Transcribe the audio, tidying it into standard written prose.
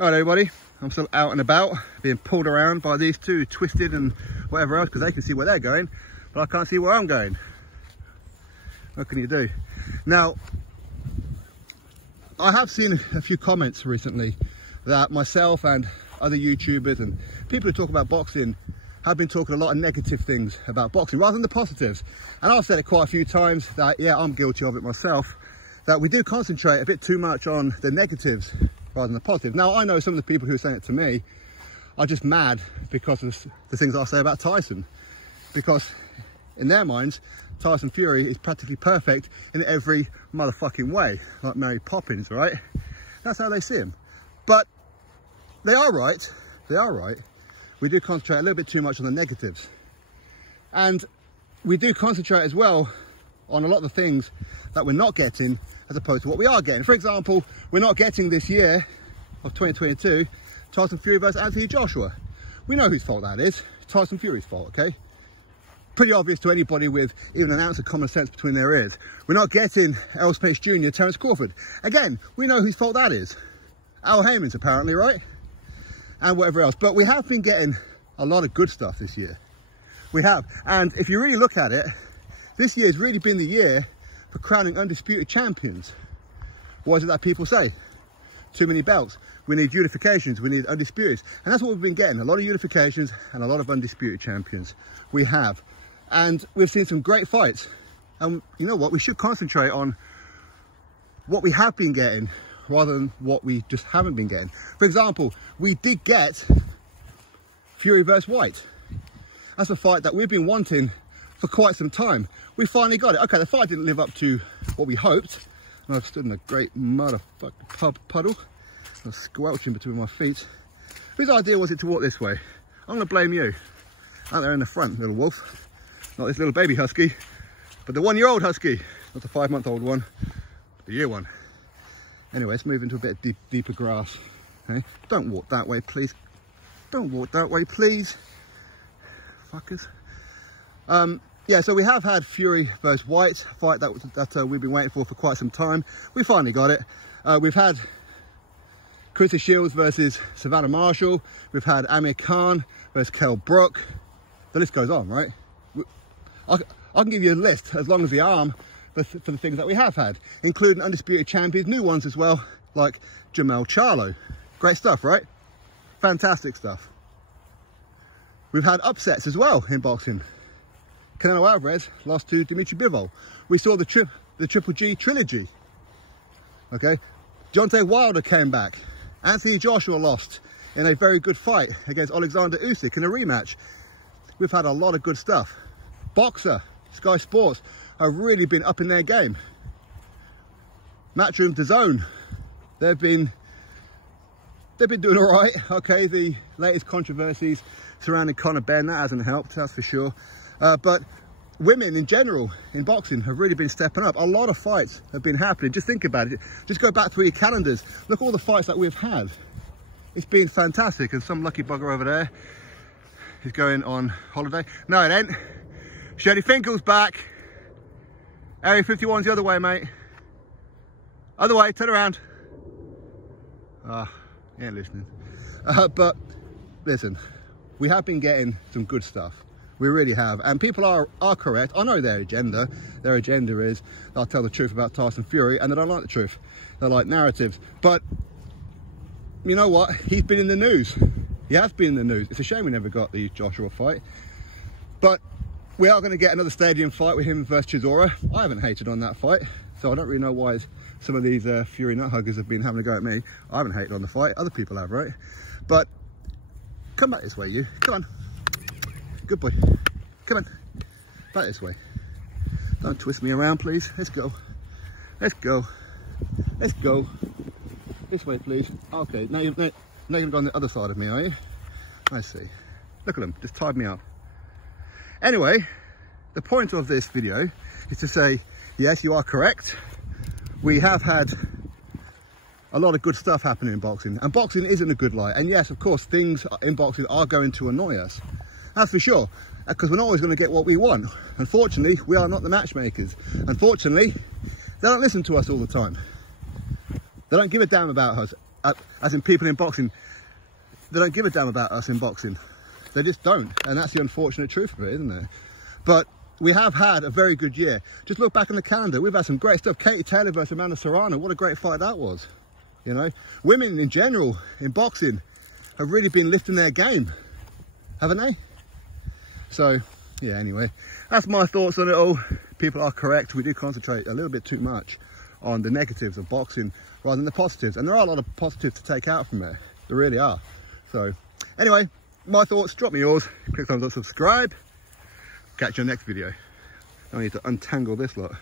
Alright everybody, I'm still out and about, being pulled around by these two, twisted and whatever else, because they can see where they're going, but I can't see where I'm going. What can you do? Now, I have seen a few comments recently that myself and other YouTubers and people who talk about boxing have been talking a lot of negative things about boxing rather than the positives. And I've said it quite a few times that, yeah, I'm guilty of it myself, that we do concentrate a bit too much on the negatives rather than the positive. Now, I know some of the people who are saying it to me are just mad because of the things I say about Tyson. Because in their minds, Tyson Fury is practically perfect in every motherfucking way, like Mary Poppins, right? That's how they see him. But they are right. They are right. We do concentrate a little bit too much on the negatives. And we do concentrate as well on a lot of the things that we're not getting as opposed to what we are getting. For example, we're not getting this year of 2022 Tyson Fury versus Anthony Joshua. We know whose fault that is. Tyson Fury's fault, okay? Pretty obvious to anybody with even an ounce of common sense between their ears. We're not getting Errol Spence Jr., Terence Crawford. Again, we know whose fault that is. Al Heyman's apparently, right? And whatever else. But we have been getting a lot of good stuff this year. We have. And if you really look at it, this year has really been the year for crowning undisputed champions. What is it that people say? Too many belts. We need unifications. We need undisputeds. And that's what we've been getting. A lot of unifications and a lot of undisputed champions. We have. And we've seen some great fights. And you know what? We should concentrate on what we have been getting rather than what we just haven't been getting. For example, we did get Fury versus White. That's a fight that we've been wanting for quite some time. We finally got it. Okay, the fight didn't live up to what we hoped. And I've stood in a great motherfucking puddle. I was squelching between my feet. Whose idea was it to walk this way? I'm gonna blame you. Out there in the front, little wolf. Not this little baby husky, but the 1-year-old husky. Not the 5-month-old one, the year one. Anyway, let's move into a bit of deeper grass. Okay? Don't walk that way, please. Don't walk that way, please. Fuckers. Yeah, so we have had Fury versus White, a fight that we've been waiting for quite some time. We finally got it. We've had Chrissy Shields versus Savannah Marshall. We've had Amir Khan versus Kell Brook. The list goes on, right? I can give you a list as long as the arm for the things that we have had, including undisputed champions, new ones as well, like Jamel Charlo. Great stuff, right? Fantastic stuff. We've had upsets as well in boxing. Canelo Alvarez lost to Dimitri Bivol. We saw the Triple G trilogy. Okay, Deontay Wilder came back. Anthony Joshua lost in a very good fight against Alexander Usyk in a rematch. We've had a lot of good stuff. Boxer, Sky Sports have really been up in their game. Matchroom DAZN, they've been doing all right. Okay, the latest controversies surrounding Conor Benn, that hasn't helped, that's for sure. But women in general in boxing have really been stepping up. A lot of fights have been happening. Just think about it. Just go back through your calendars. Look at all the fights that we've had. It's been fantastic. And some lucky bugger over there is going on holiday. No, it ain't. Shady Finkel's back. Area 51's the other way, mate. Other way, turn around. Ah, you ain't listening. But listen, we have been getting some good stuff. We really have. And people are correct. I know their agenda. Their agenda is they'll tell the truth about Tyson Fury, and they don't like the truth. They like narratives. But you know what? He's been in the news. He has been in the news. It's a shame we never got the Joshua fight. But we are going to get another stadium fight with him versus Chisora. I haven't hated on that fight, so I don't really know why some of these Fury nut huggers have been having a go at me. I haven't hated on the fight. Other people have, right? But come back this way, you. Come on. Good boy. Come on. Back this way. Don't twist me around, please. Let's go. Let's go. Let's go. This way, please. Okay, now you're going to go on the other side of me, are you? I see. Look at them. Just tied me up. Anyway, the point of this video is to say, yes, you are correct. We have had a lot of good stuff happening in boxing. And boxing isn't a good light. And yes, of course, things in boxing are going to annoy us. That's for sure, because we're not always going to get what we want. Unfortunately, we are not the matchmakers. Unfortunately, they don't listen to us all the time. They don't give a damn about us as in people in boxing, they don't give a damn about us in boxing. They just don't. And that's the unfortunate truth of it, isn't it? But we have had a very good year. Just look back on the calendar. We've had some great stuff. Katie Taylor versus Amanda Serrano. What a great fight that was. You know, women in general in boxing have really been lifting their game, haven't they? So, yeah, anyway, that's my thoughts on it all. People are correct. We do concentrate a little bit too much on the negatives of boxing rather than the positives. And there are a lot of positives to take out from it. There really are. So, anyway, my thoughts. Drop me yours. Click thumbs up, subscribe. Catch you on the next video. I need to untangle this lot.